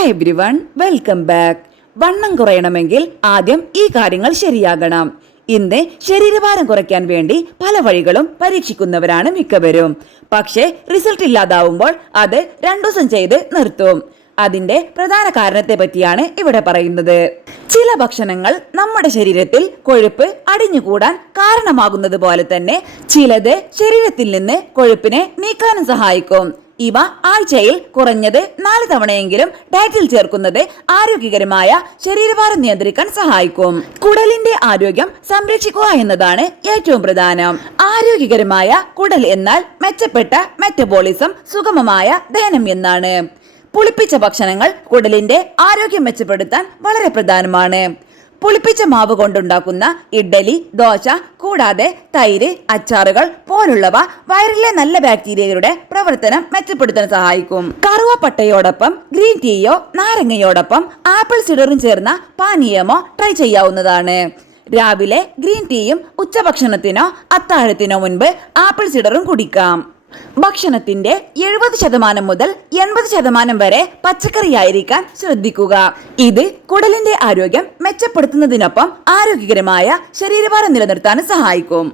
Hi everyone, welcome back. വണ്ണം കുറയണമെങ്കിൽ ആദ്യം ഈ കാര്യങ്ങൾ ശരിയാകണം. ഇന്ന് ശരീരഭാരം കുറയ്ക്കാൻ വേണ്ടി പല വഴികളും പരീക്ഷിക്കുന്നവരാണ് മിക്കവരും. പക്ഷേ റിസൾട്ട് ഇല്ലാതാവുമ്പോൾ അത് 2 ദിവസം ചെയ്ത് നിർത്തും. അതിന്റെ പ്രധാന കാരണത്തെ പറ്റിയാണ് ഇവിടെ പറയുന്നത്. ചില ഭക്ഷണങ്ങൾ നമ്മുടെ ശരീരത്തിൽ കൊഴുപ്പ് അടിഞ്ഞുകൂടാൻ കാരണമാകുന്നത് പോലെ തന്നെ ചിലത് ശരീരത്തിൽ നിന്ന് കൊഴുപ്പിനെ നീക്കാനും സഹായിക്കും. ഇവ ആഴ്ചയിൽ കുറഞ്ഞത് 4 തവണയെങ്കിലും ഡയറ്റിൽ ചേർക്കുന്നത് ആരോഗ്യകരമായ ശരീരഭാരം നിയന്ത്രിക്കാൻ സഹായിക്കും. കുടലിന്റെ ആരോഗ്യം സംരക്ഷിക്കുക എന്നതാണ് ഏറ്റവും പ്രധാനം. ആരോഗ്യകരമായ കുടൽ എന്നാൽ മെച്ചപ്പെട്ട മെറ്റബോളിസം, സുഗമമായ ദഹനം എന്നാണ്. പുളിപ്പിച്ച ഭക്ഷണങ്ങൾ കുടലിന്റെ ആരോഗ്യം മെച്ചപ്പെടുത്താൻ വളരെ പ്രധാനമാണ്. പുളിപ്പിച്ച മാവ് കൊണ്ടുണ്ടാക്കുന്ന ഇഡ്ഡലി, ദോശ കൂടാതെ തൈര്, അച്ചാറുകൾ പോലുള്ളവ വയറിലെ നല്ല ബാക്ടീരിയകളുടെ പ്രവർത്തനം മെച്ചപ്പെടുത്താൻ സഹായിക്കും. കറുവപ്പട്ടയോടൊപ്പം ഗ്രീൻ ടീയോ നാരങ്ങയോടൊപ്പം ആപ്പിൾ സിഡറും ചേർന്ന പാനീയമോ ട്രൈ ചെയ്യാവുന്നതാണ്. രാവിലെ ഗ്രീൻ ടീയും ഉച്ചഭക്ഷണത്തിനോ അത്താഴത്തിനോ മുൻപ് ആപ്പിൾ സിഡറും കുടിക്കാം. ഭക്ഷണത്തിന്റെ 70% മുതൽ 80% വരെ പച്ചക്കറിയായിരിക്കാൻ ശ്രദ്ധിക്കുക. ഇത് കുടലിന്റെ ആരോഗ്യം മെച്ചപ്പെടുത്തുന്നതിനൊപ്പം ആരോഗ്യകരമായ ശരീരഭാരം നിലനിർത്താൻ സഹായിക്കും.